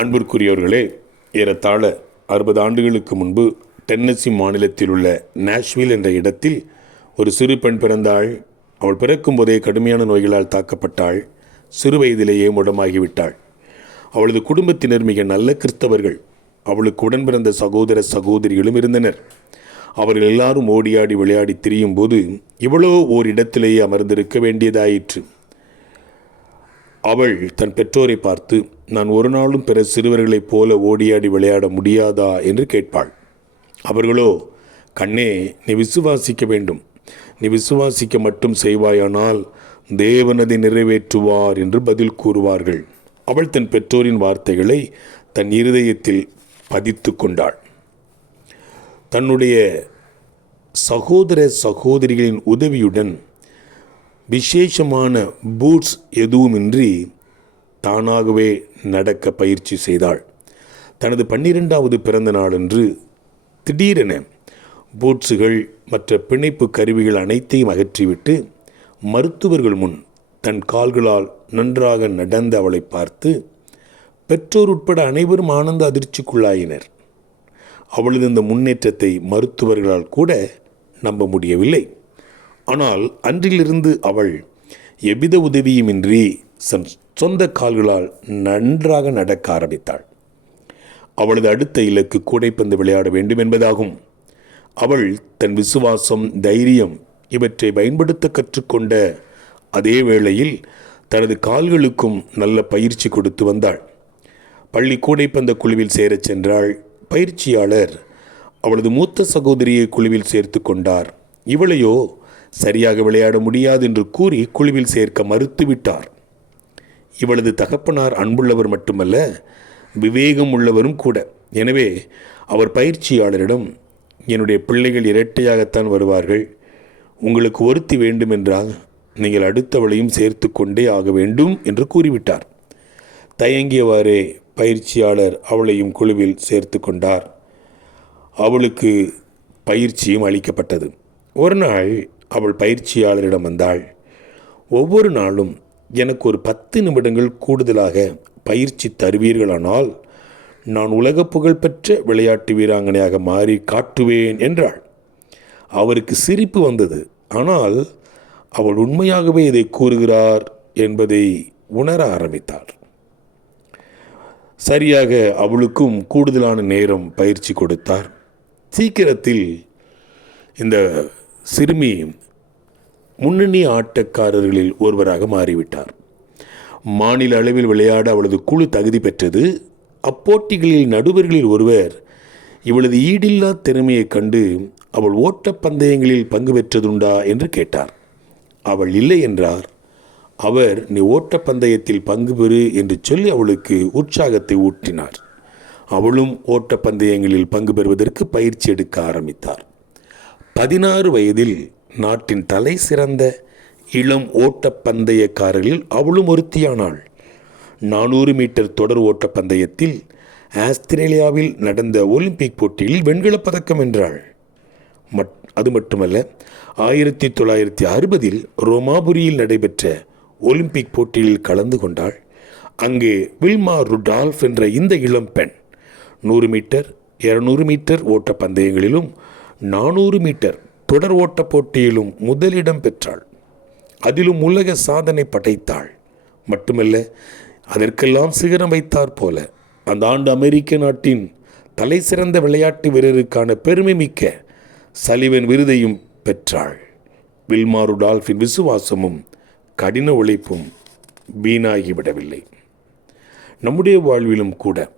அன்பிற்குரியவர்களே ஏறத்தாழ அறுபது ஆண்டுகளுக்கு முன்பு டென்னசி மாநிலத்தில் உள்ள நாஷ்வில் என்ற இடத்தில் ஒரு சிறு பெண் பிறந்தாள் அவள் பிறக்கும் போதே கடுமையான நோய்களால் தாக்கப்பட்டாள் சிறு வயதிலேயே முடமாகிவிட்டாள். அவளது குடும்பத்தினர் மிக நல்ல கிறிஸ்தவர்கள். அவளுக்கு உடன் பிறந்த சகோதர சகோதரிகளும் இருந்தனர். அவர்கள் எல்லாரும் ஓடியாடி விளையாடி திரியும் போது இவ்வளோ ஓரிடத்திலேயே அமர்ந்திருக்க வேண்டியதாயிற்று. அவள் தன் பெற்றோரை பார்த்து நான் ஒரு நாளும் பிற சிறுவர்களைப் போல ஓடியாடி விளையாட முடியாதா? என்று கேட்பாள். அவர்களோ கண்ணே நீ விசுவாசிக்க வேண்டும். நீ விசுவாசிக்க மட்டும் செய்வாயானால் தேவனதை நிறைவேற்றுவார் என்று பதில் கூறுவார்கள். அவள் தன் பெற்றோரின் வார்த்தைகளை தன் இருதயத்தில் பதித்து கொண்டாள். தன்னுடைய சகோதர சகோதரிகளின் உதவியுடன் விசேஷமான பூட்ஸ் எதுவுமின்றி தானாகவே நடக்க பயிற்சி செய்தாள். தனது பன்னிரெண்டாவது பிறந்த நாளன்று திடீரென பூட்ஸுகள் மற்ற பிணைப்பு கருவிகள் அனைத்தையும் அகற்றிவிட்டு மருத்துவர்கள் முன் தன் கால்களால் நன்றாக நடந்த அவளை பார்த்து பெற்றோர் உட்பட அனைவரும் ஆனந்த அதிர்ச்சிக்குள்ளாயினர். அவளது இந்த முன்னேற்றத்தை மருத்துவர்களால் கூட நம்ப முடியவில்லை. ஆனால் அன்றிலிருந்து அவள் எவ்வித உதவியுமின்றி சன் சொந்த கால்களால் நன்றாக நடக்க ஆரம்பித்தாள். அவளது அடுத்த இலக்கு கூடைப்பந்து விளையாட வேண்டும் என்பதாகும். அவள் தன் விசுவாசம் தைரியம் இவற்றை பயன்படுத்த கற்றுக்கொண்ட அதே வேளையில் தனது கால்களுக்கும் நல்ல பயிற்சி கொடுத்து வந்தாள். பள்ளி கூடைப்பந்த குழுவில் சேரச் சென்றாள். பயிற்சியாளர் அவளது மூத்த சகோதரியை குழுவில் சேர்த்து கொண்டார். இவளையோ சரியாக விளையாட முடியாது என்று கூறி குழுவில் சேர்க்க மறுத்துவிட்டார். இவளது தகப்பனார் அன்புள்ளவர் மட்டுமல்ல விவேகம் உள்ளவரும் கூட. எனவே அவர் பயிற்சியாளரிடம் என்னுடைய பிள்ளைகள் இரட்டையாகத்தான் வருவார்கள். உங்களுக்கு ஒருத்தி வேண்டுமென்றால் நீங்கள் அடுத்தவளையும் சேர்த்து கொண்டே ஆக வேண்டும் என்று கூறிவிட்டார். தயங்கியவாறே பயிற்சியாளர் அவளையும் குழுவில் சேர்த்து கொண்டார். அவளுக்கு பயிற்சியும் அளிக்கப்பட்டது. ஒரு நாள் அவள் பயிற்சியாளரிடம் வந்தாள். ஒவ்வொரு நாளும் எனக்கு ஒரு பத்து நிமிடங்கள் கூடுதலாக பயிற்சி தருவீர்களானால் நான் உலக புகழ்பெற்ற விளையாட்டு வீராங்கனையாக மாறி காட்டுவேன் என்றாள். அவருக்கு சிரிப்பு வந்தது. ஆனால் அவள் உண்மையாகவே இதை கூறுகிறார் என்பதை உணர ஆரம்பித்தார். சரியாக அவளுக்கும் கூடுதலான நேரம் பயிற்சி கொடுத்தார். சீக்கிரத்தில் இந்த சிறுமி முன்னணி ஆட்டக்காரர்களில் ஒருவராக மாறிவிட்டார். மாநில அளவில் விளையாட அவளது குழு தகுதி பெற்றது. அப்போட்டிகளில் நடுவர்களில் ஒருவர் இவளது ஈடில்லா திறமையைக் கண்டு அவள் ஓட்டப்பந்தயங்களில் பங்கு பெற்றதுண்டா என்று கேட்டார். அவள் இல்லை என்றார். அவர் நீ ஓட்டப்பந்தயத்தில் பங்கு பெறு என்று சொல்லி அவளுக்கு உற்சாகத்தை ஊட்டினார். அவளும் ஓட்டப்பந்தயங்களில் பங்கு பெறுவதற்கு பயிற்சி எடுக்க ஆரம்பித்தார். பதினாறு வயதில் நாட்டின் தலை சிறந்த இளம் ஓட்டப்பந்தயக்காரர்களில் அவளும் ஒருத்தியானாள். நானூறு மீட்டர் தொடர் ஓட்டப்பந்தயத்தில் ஆஸ்திரேலியாவில் நடந்த ஒலிம்பிக் போட்டியில் வெண்கலப் பதக்கம் வென்றாள். மட் அது மட்டுமல்ல ஆயிரத்தி தொள்ளாயிரத்தி அறுபதில் ரோமாபுரியில் நடைபெற்ற ஒலிம்பிக் போட்டியில் கலந்து கொண்டாள். அங்கே வில்மா ருடால்ஃப் என்ற இந்த இளம் பெண் நூறு மீட்டர் இருநூறு மீட்டர் ஓட்ட பந்தயங்களிலும் நானூறு மீட்டர் தொடர் ஓட்டப் போட்டியிலும் முதலிடம் பெற்றாள். அதிலும் உலக சாதனை படைத்தாள். மட்டுமல்ல அதற்கெல்லாம் சிகரம் வைத்தார் போல அந்த ஆண்டு அமெரிக்க நாட்டின் தலை சிறந்த விளையாட்டு வீரருக்கான பெருமை மிக்க சலிவன் விருதையும் பெற்றாள். வில்மாரு டால்ஃபின் விசுவாசமும் கடின உழைப்பும் வீணாகிவிடவில்லை. நம்முடைய வாழ்விலும் கூட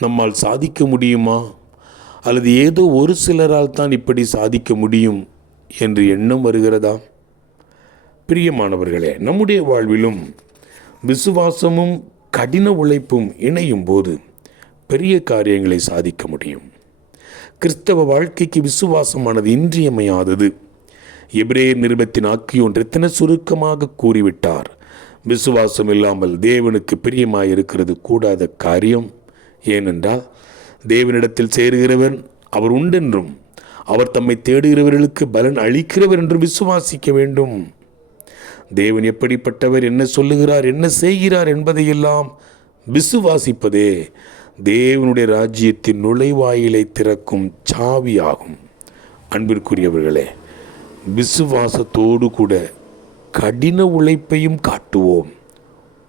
நம்மால் சாதிக்க முடியுமா? அல்லது ஏதோ ஒரு சிலரால் தான் இப்படி சாதிக்க முடியும் என்று எண்ணம் வருகிறதா? பிரியமானவர்களே நம்முடைய வாழ்விலும் விசுவாசமும் கடின உழைப்பும் இணையும் போது பெரிய காரியங்களை சாதிக்க முடியும். கிறிஸ்தவ வாழ்க்கைக்கு விசுவாசமானது இன்றியமையாதது. எபிரேயர் நிருபத்தின் ஆக்கியோன் எத்தனை சுருக்கமாக கூறிவிட்டார். விசுவாசம் இல்லாமல் தேவனுக்கு பிரியமாயிருக்கிறது கூடாத காரியம் ஏனென்றால் தேவனிடத்தில் சேருகிறவன் அவர் உண்டென்றும் அவர் தம்மை தேடுகிறவர்களுக்கு பலன் அளிக்கிறவர் என்றும் விசுவாசிக்க வேண்டும். தேவன் எப்படிப்பட்டவர் என்ன சொல்லுகிறார் என்ன செய்கிறார் என்பதையெல்லாம் விசுவாசிப்பதே தேவனுடைய ராஜ்யத்தின் நுழைவாயிலை திறக்கும் சாவியாகும். அன்பிற்குரியவர்களே விசுவாசத்தோடு கூட கடின உழைப்பையும் காட்டுவோம்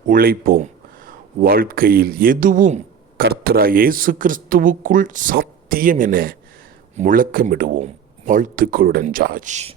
உழைப்போம். வாழ்க்கையில் எதுவும் கர்த்தரா இயேசு கிறிஸ்துவுக்குள் சாத்தியம் என முழக்கமிடுவோம். வாழ்த்துக்களுடன் ஜார்ஜ்.